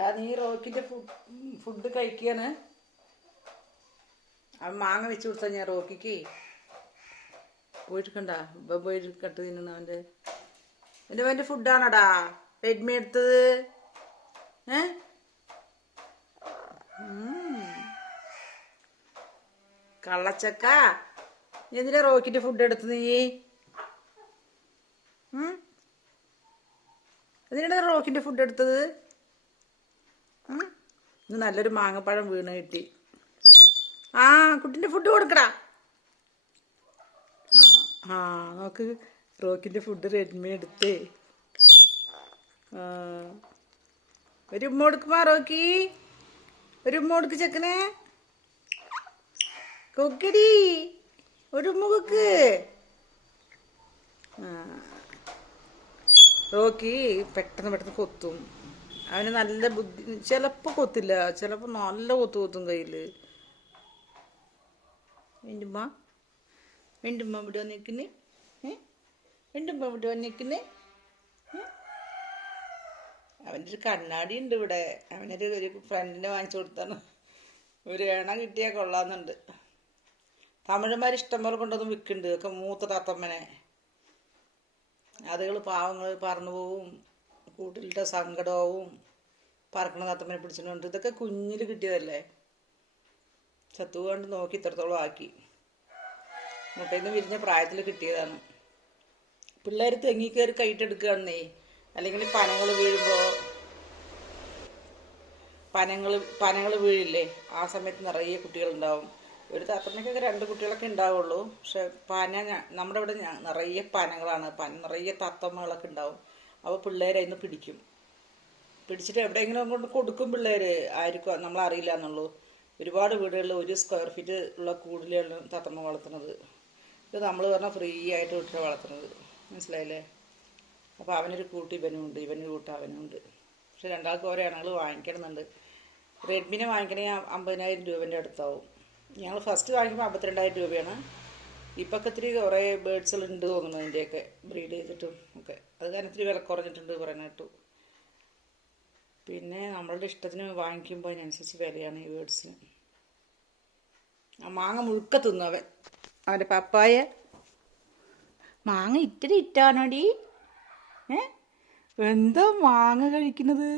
ഡാ നീ റോക്കിന്റെ ഫുഡ് കഴിക്കാണ്. അവൻ മാങ്ങ വെച്ച് കൊടുത്ത ഞാൻ റോക്കിക്ക് പോയിട്ട് കണ്ട ഇപ്പൊ പോയിട്ട് കട്ട് തിന്നണ അവന്റെ. എന്റെ അവന്റെ ഫുഡാണടാ. റെഡ്മി എടുത്തത്. ഏ? കള്ളച്ചക്ക. എന്തിനാ റോക്കിന്റെ ഫുഡ് എടുത്തത് നീ? എന്തിനാണ് എന്തിനാ റോക്കിന്റെ ഫുഡ് എടുത്തത്? ഇന്ന് നല്ലൊരു മാങ്ങപ്പഴം വീണ് കിട്ടി. ആ കുട്ടിന്റെ ഫുഡ് കൊടുക്കടാ. ആ, നോക്ക്. റോക്കിന്റെ ഫുഡ് റെഡ്മി എടുത്തേ. ഒരു ഉമ്മ കൊടുക്കുമാ റോക്കി. ഒരു ഉമ്മ കൊടുക്ക് ചെക്കനെ. കൊക്കടി ഒരു ഉമ്മ കൊക്ക്. റോക്കി പെട്ടെന്ന് പെട്ടെന്ന് കൊത്തും. അവന് നല്ല ബുദ്ധി ചിലപ്പോൾ കൊത്തില്ല ചിലപ്പോൾ നല്ല കൊത്തു കൊത്തും കയ്യിൽ വേണ്ടുമ്മ വേണ്ടുമ്മ ഇവിടെ വന്നിരിക്കുന്നേ. വേണ്ടുമ്മ ഇവിടെ വന്നിരിക്കുന്നേ. അവന്റെ ഒരു കണ്ണാടി ഉണ്ട് ഇവിടെ. അവനൊരു ഒരു ഫ്രണ്ടിനെ വാങ്ങിച്ചു കൊടുത്താണ്. ഒരു എണ്ണ കിട്ടിയാൽ കൊള്ളാമെന്നുണ്ട്. തമിഴന്മാർ ഇഷ്ടം പോലെ കൊണ്ടൊന്നും വിൽക്കുന്നുണ്ട്. ഒക്കെ മൂത്ത താത്തമ്മനെ. അതുകൾ പാവങ്ങൾ പറന്നു പോവും. കൂട്ടിലിട്ട സങ്കടവും പറക്കണ തത്തമ്മനെ പിടിച്ചിട്ടുണ്ട്. ഇതൊക്കെ കുഞ്ഞിൽ കിട്ടിയതല്ലേ? ചത്തുകൊണ്ട് നോക്കി ഇത്രത്തോളം ആക്കി. മുട്ടയിൽ നിന്ന് വിരിഞ്ഞ പ്രായത്തിൽ കിട്ടിയതാണ്. പിള്ളേർ തെങ്ങി കയറി കൈയിട്ടെടുക്കുകയാണെന്നേ അല്ലെങ്കിൽ പനങ്ങൾ വീഴുമ്പോൾ പനങ്ങൾ പനങ്ങൾ വീഴില്ലേ? ആ സമയത്ത് നിറയെ കുട്ടികളുണ്ടാവും. ഒരു തത്തമ്മയ്ക്കൊക്കെ രണ്ട് കുട്ടികളൊക്കെ ഉണ്ടാവുള്ളൂ. പക്ഷെ പന നമ്മുടെ ഇവിടെ നിറയെ പനകളാണ്. പന നിറയെ തത്തമ്മകളൊക്കെ ഉണ്ടാവും. അപ്പോൾ പിള്ളേരെ അതിന് പിടിക്കും. പിടിച്ചിട്ട് എവിടെയെങ്കിലും കൊണ്ട് കൊടുക്കും പിള്ളേർ നമ്മൾ അറിയില്ല എന്നുള്ളൂ. ഒരുപാട് വീടുകളിൽ ഒരു സ്ക്വയർ ഫീറ്റ് ഉള്ള കൂടുതലാണ് തത്തമ്മ വളർത്തുന്നത്. ഇത് നമ്മൾ പറഞ്ഞാൽ ഫ്രീ ആയിട്ട് വിട്ടിട്ട് വളർത്തുന്നത്. മനസ്സിലായില്ലേ? അപ്പോൾ അവനൊരു കൂട്ട് ഇവനും ഉണ്ട് ഇവനൊരു കൂട്ട് അവനും ഉണ്ട് പക്ഷെ രണ്ടാൾക്ക് ഓരോ ഇണകൾ വാങ്ങിക്കണമെന്നുണ്ട്. റെഡ്മിനെ വാങ്ങിക്കണമെങ്കിൽ അമ്പതിനായിരം രൂപേന്റെ അടുത്താവും. ഞങ്ങൾ ഫസ്റ്റ് വാങ്ങിക്കുമ്പോൾ അമ്പത്തിരണ്ടായിരം രൂപയാണ്. ഇപ്പൊക്കെ ഇത്തിരി കുറേ ഉണ്ട് തോന്നുന്നു അതിന്റെയൊക്കെ ബ്രീഡ് ചെയ്തിട്ടും ഒക്കെ. അത് കാരണം ഇത്തിരി വില കുറഞ്ഞിട്ടുണ്ട് പറയുന്ന കേട്ടു പിന്നെ നമ്മളുടെ ഇഷ്ടത്തിന് വാങ്ങിക്കുമ്പോൾ അതിനനുസരിച്ച് വിലയാണ് ഈ ബേഡ്സിന് ആ മാങ്ങ മുഴുക്ക തിന്നു അവൻ. അവന്റെ പപ്പായ. മാങ്ങ ഇത്തിരി ഇറ്റാണോടി ഏ? എന്താ മാങ്ങ കഴിക്കുന്നത്?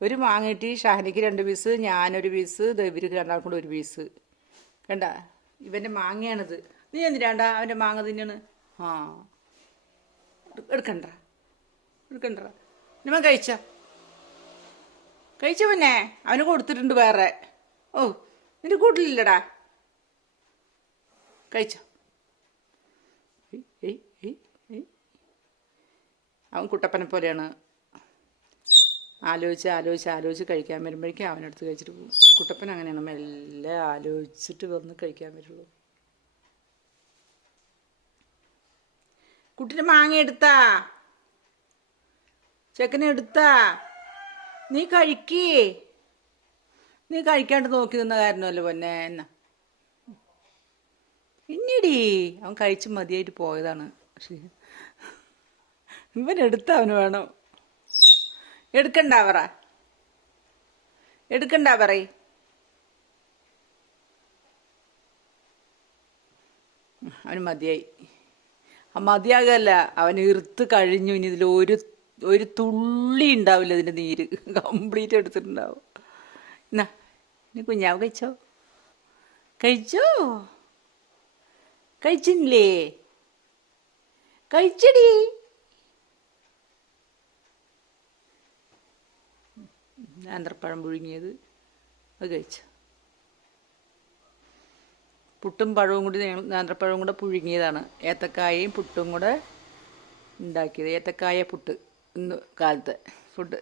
ഒരു മാങ്ങ കിട്ടി ഷാനിക്ക് രണ്ട് പീസ് ഞാനൊരു പീസ് ഇവർക്ക് രണ്ടാൾക്കൂടെ കൂടെ ഒരു പീസ് കണ്ട? ഇവന്റെ മാങ്ങയാണിത്. നീ എന്തിനാണ്ടാ അവന്റെ മാങ്ങ തിന്നാണ്? ആ. എടു- എടുക്കണ്ട. എടുക്കണ്ട നിമ്മ കഴിച്ച? കഴിച്ച പിന്നെ അവന് കൊടുത്തിട്ടുണ്ട് വേറെ. ഓ നിന്റെ കൂട്ടിലില്ലടാ. കഴിച്ചോ. അവൻ കുട്ടപ്പനെ പോലെയാണ്. ആലോചിച്ച് ആലോചിച്ച് ആലോചിച്ച് കഴിക്കാൻ വരുമ്പോഴേക്കും അവനടുത്ത് കഴിച്ചിട്ട് പോകും. കുട്ടപ്പൻ അങ്ങനെയാണ് മെല്ലെ ആലോചിച്ചിട്ട് വന്ന് കഴിക്കാൻ വരുള്ളൂ. കുട്ടിന് മാങ്ങ എടുത്താ? ചെക്കനെ എടുത്താ? നീ കഴിക്കേ. നീ കഴിക്കാണ്ട് നോക്കി നിന്ന കാരണമല്ലോ പൊന്നെ. എന്നാ. പിന്നീടി അവൻ കഴിച്ച് മതിയായിട്ട് പോയതാണ്. പക്ഷേ ഇവൻ എടുത്ത അവന് വേണം. എടുക്കണ്ട പറ. എടുക്കണ്ട പറയ് അവന് മതിയായി. ആ മതിയാകല്ല. അവൻ ഇറുത്ത് കഴിഞ്ഞു. ഇനി ഇതിൽ ഒരു ഒരു തുള്ളി ഉണ്ടാവില്ല ഇതിന്റെ നീര്. കംപ്ലീറ്റ് എടുത്തിട്ടുണ്ടാവും. എന്നാ ഇനി കുഞ്ഞാവ് കഴിച്ചോ? കഴിച്ചോ? കഴിച്ചില്ലേ? കഴിച്ചടി. നേന്ത്രപ്പഴം പുഴുങ്ങിയത്. അത് കഴിച്ചു. പുട്ടും പഴവും കൂടി നേന്ത്രപ്പഴവും കൂടെ പുഴുങ്ങിയതാണ്. ഏത്തക്കായയും പുട്ടും കൂടെ ഉണ്ടാക്കിയത്. ഏത്തക്കായ പുട്ട് ഇന്ന് കാലത്തെ. ഫുഡ്.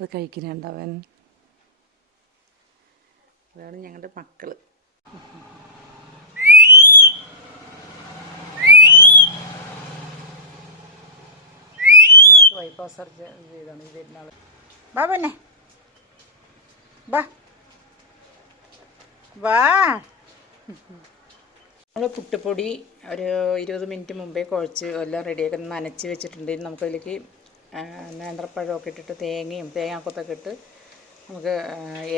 അത് കഴിക്കുന്നുണ്ടവൻ. അതാണ് ഞങ്ങളുടെ മക്കൾ. അയാൾക്ക് ബൈപ്പാസ് സർജറി ചെയ്താണ് ഈ വരുന്ന ആൾ. വാ പിന്നെ. വാ. വാ. നമ്മൾ പുട്ടുപൊടി ഒരു ഇരുപത് മിനിറ്റ് മുമ്പേ കുഴച്ച് എല്ലാം റെഡിയാക്കി നനച്ച് വെച്ചിട്ടുണ്ട്. ഇനി നമുക്കതിലേക്ക് നേന്ത്രപ്പഴമൊക്കെ ഇട്ടിട്ട് തേങ്ങയും തേങ്ങാക്കൊത്തൊക്കെ ഇട്ട് നമുക്ക്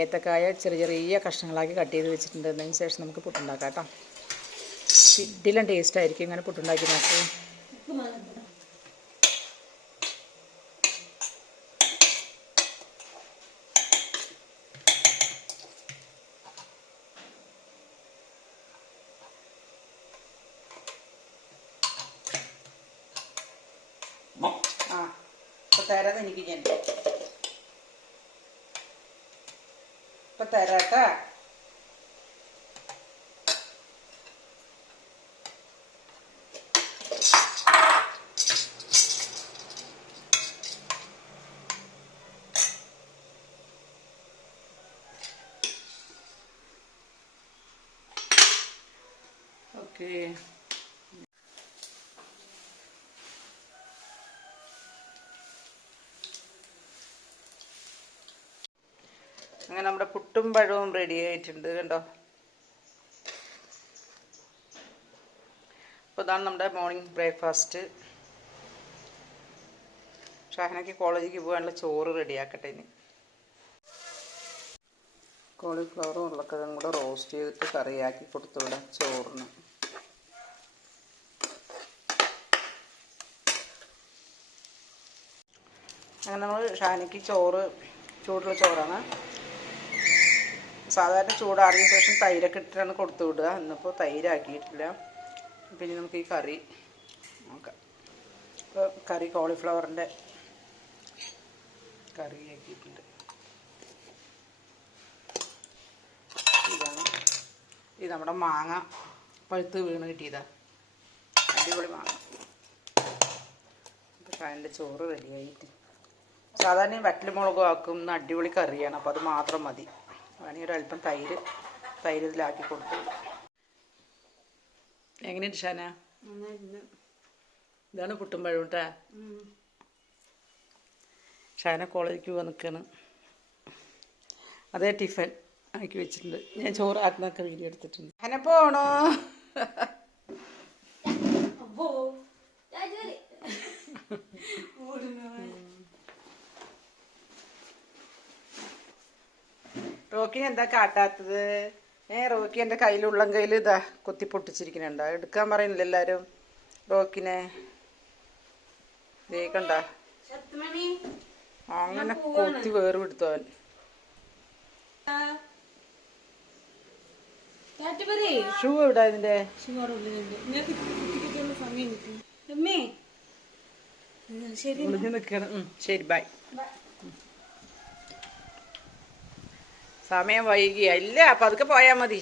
ഏത്തക്കായ ചെറിയ ചെറിയ കഷ്ണങ്ങളാക്കി കട്ട് ചെയ്ത് വെച്ചിട്ടുണ്ട്. അതിന് ശേഷം നമുക്ക് പുട്ടുണ്ടാക്കാം കേട്ടോ. ഇഡിലും ടേസ്റ്റ് ആയിരിക്കും ഇങ്ങനെ പുട്ടുണ്ടാക്കി നോക്കൂ ആ ഇപ്പൊ തരാതെ എനിക്ക് ഞാൻ ഇപ്പൊ തരാട്ടാ ഓക്കേ അങ്ങനെ നമ്മുടെ പുട്ടും പഴവും റെഡി ആയിട്ടുണ്ട് കണ്ടോ? അപ്പോൾ ഇതാണ് നമ്മുടെ മോർണിംഗ് ബ്രേക്ക്ഫാസ്റ്റ് ഷാഹനയ്ക്ക് കോളേജിലേക്ക് പോകാനുള്ള ചോറ് റെഡിയാക്കട്ടെ ഇനി. കോളിഫ്ലവറും ഉരുളക്കിഴങ്ങും കൂടെ റോസ്റ്റ് ചെയ്തിട്ട് കറിയാക്കി കൊടുത്തുവിടാം ചോറിന്. അങ്ങനെ നമ്മൾ ഷാനിക്ക് ചോറ് ചൂടുള്ള ചോറാണ്. സാധാരണ ചൂടാറിയ ശേഷം തൈരൊക്കെ ഇട്ടിട്ടാണ് കൊടുത്തു വിടുക. ഇന്നിപ്പോൾ തൈരാക്കിയിട്ടില്ല. പിന്നെ നമുക്ക് ഈ കറി നോക്കാം. ഇപ്പോൾ കറി കോളിഫ്ലവറിന്റെ കറി ആക്കിയിട്ടുണ്ട് ഇതാണ്. ഇത് നമ്മുടെ മാങ്ങ പഴുത്ത് വീണ് കിട്ടിയതാ. അടിപൊളി മാങ്ങ. അപ്പോൾ അതിന്റെ ചോറ് റെഡിയായിട്ട് സാധാരണ വറ്റൽ മുളകും ആക്കും അടിപൊളി കറിയാണ്. അപ്പോൾ അത് മാത്രം മതി. വേണമെങ്കിൽ ഒരല്പം തൈര് തൈര് ഇതിലാക്കി കൊടുത്തു. എങ്ങനെയുണ്ട് ഷാന? ഇതാണ് പുട്ടും കേട്ടാ ഷാന കോളേജിലേക്ക് പോകാൻ നിൽക്കുകയാണ് അതേ ടിഫൻ ആക്കി വെച്ചിട്ടുണ്ട്. ഞാൻ ചോറ് ആക്കുന്നൊക്കെ വീഡിയോ എടുത്തിട്ടുണ്ട്. അങ്ങനെ പോണോ? റോക്കിന് എന്താ കാട്ടാത്തത്? ഏ റോക്കി എന്റെ കയ്യിലുള്ളം കയ്യിൽ ഇതാ കൊത്തി പൊട്ടിച്ചിരിക്കുന്നുണ്ട്. എടുക്കാൻ പറയുന്നില്ല എല്ലാവരും റോക്കിനെ. കണ്ട. അങ്ങനെ കൊത്തി വേറെ അവൻ. ഷൂ എവിടെ ഇതിന്റെ നിൽക്കണം. ശരി ബൈ സമയം വൈകിയ. ഇല്ല പതുക്കെ പോയാ മതി.